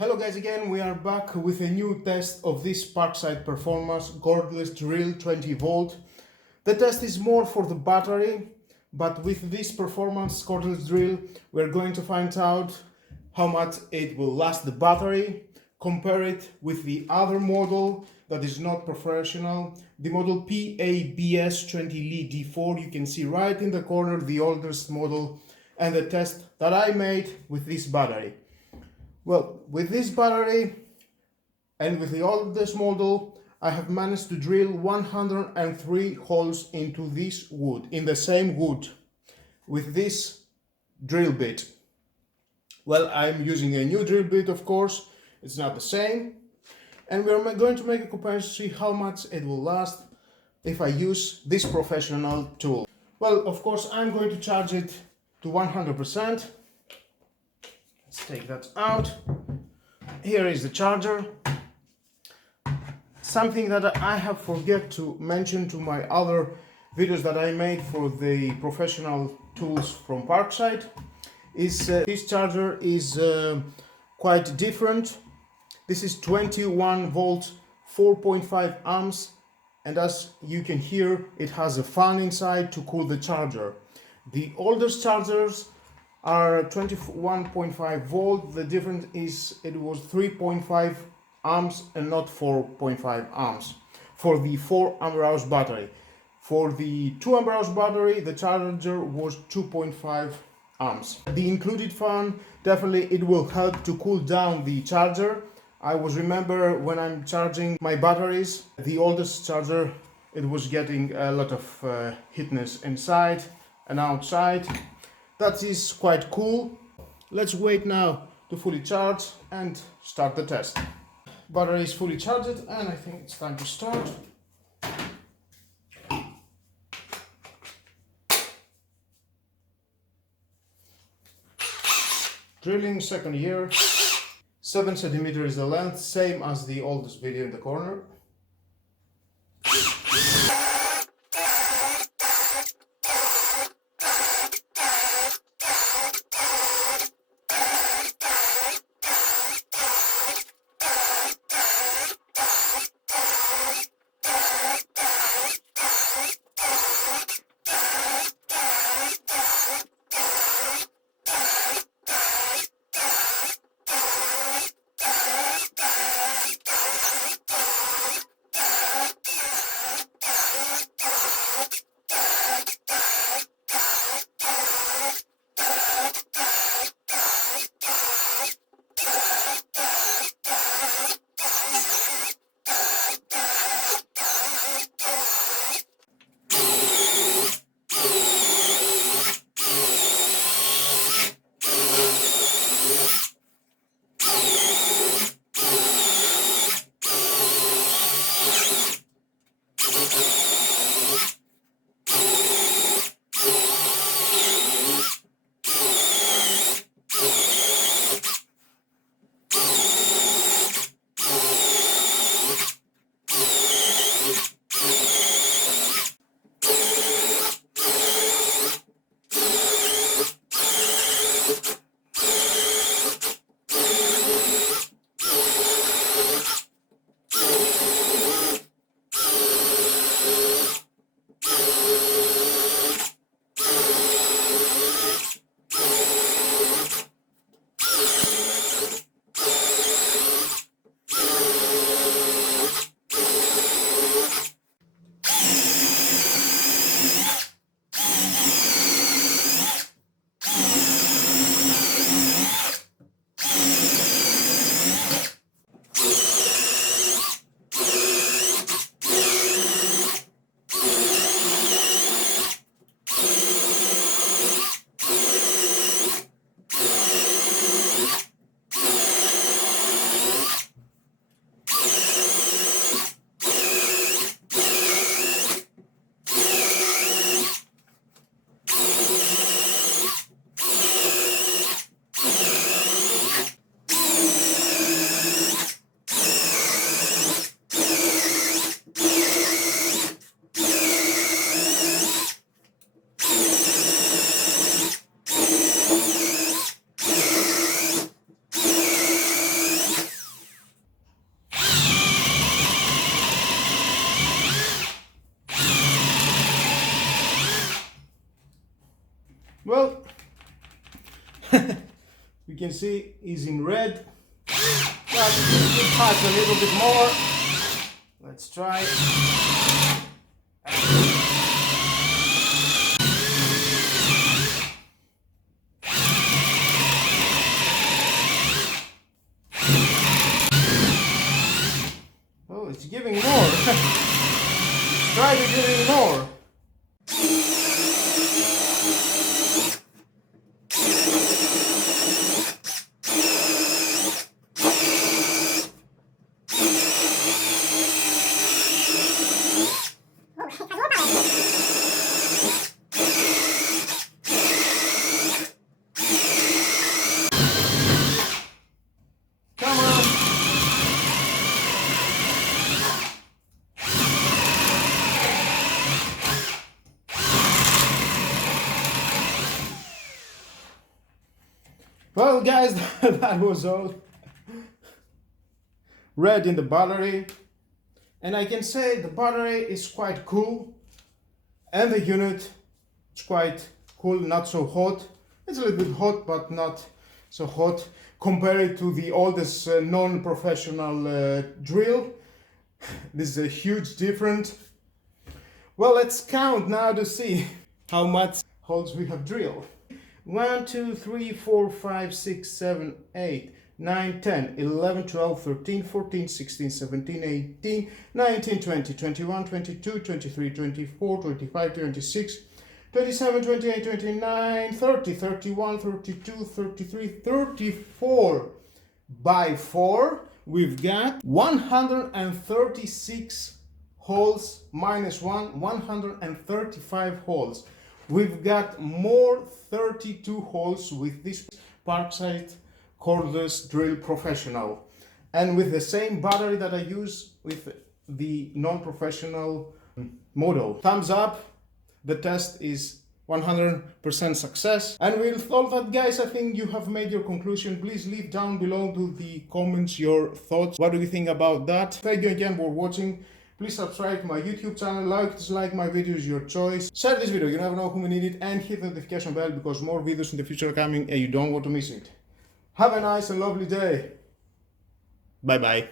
Hello guys, again we are back with a new test of this Parkside Performance Cordless Drill 20 volt. The test is more for the battery, but with this performance cordless drill we're going to find out how much it will last the battery, compare it with the other model that is not professional, the model PABS 20V 4AH. You can see right in the corner the oldest model and the test that I made with this battery. Well, with this battery and with the oldest model, I have managed to drill 103 holes into this wood, in the same wood, with this drill bit. Well, I'm using a new drill bit, of course, it's not the same. And we're going to make a comparison to see how much it will last if I use this professional tool. Well, of course, I'm going to charge it to 100%. Let's take that out. Here is the charger. Something that I have forget to mention to my other videos that I made for the professional tools from Parkside is this charger is quite different. This is 21 volts, 4.5 amps, and as you can hear, it has a fan inside to cool the charger. The oldest chargers are 21.5 volt. The difference is it was 3.5 amps and not 4.5 amps for the 4 ampere hours battery. For the 2 ampere hours battery, the charger was 2.5 amps. The included fan, definitely it will help to cool down the charger. I was remember when I'm charging my batteries, the oldest charger, it was getting a lot of heatness inside and outside. That is quite cool. Let's wait now to fully charge and start the test. Battery is fully charged and I think it's time to start. Drilling second year. 7 centimeters is the length, same as the oldest video in the corner. can see is in red, but it has a little bit more. Let's try. Oh, it's giving more. Let's try to give it more. Come on. Well guys, that was all. Red in the battery, and I can say the battery is quite cool, and the unit is quite cool, not so hot. It's a little bit hot, but not so hot compared to the oldest non-professional drill. This is a huge difference. Well, let's count now to see how much holes we have drilled. 1, 2, 3, 4, 5, 6, 7, 8, 9, 10, 11, 12, 13, 14, 16, 17, 18, 19, 20, 21, 22, 23, 24, 25, 26, 27, 28, 29, 30, 31, 32, 33, 34. By 4, we've got 136 holes minus 1, 135 holes. We've got more 32 holes with this Parkside Cordless Drill Professional, and with the same battery that I use with the non-professional model. Thumbs up, the test is 100% success. And with all that guys, I think you have made your conclusion. Please leave down below to the comments your thoughts. What do you think about that? Thank you again for watching. Please subscribe to my YouTube channel, like, dislike my videos, your choice. Share this video, you never know who may need it, and hit the notification bell because more videos in the future are coming and you don't want to miss it. Have a nice and lovely day. Bye bye.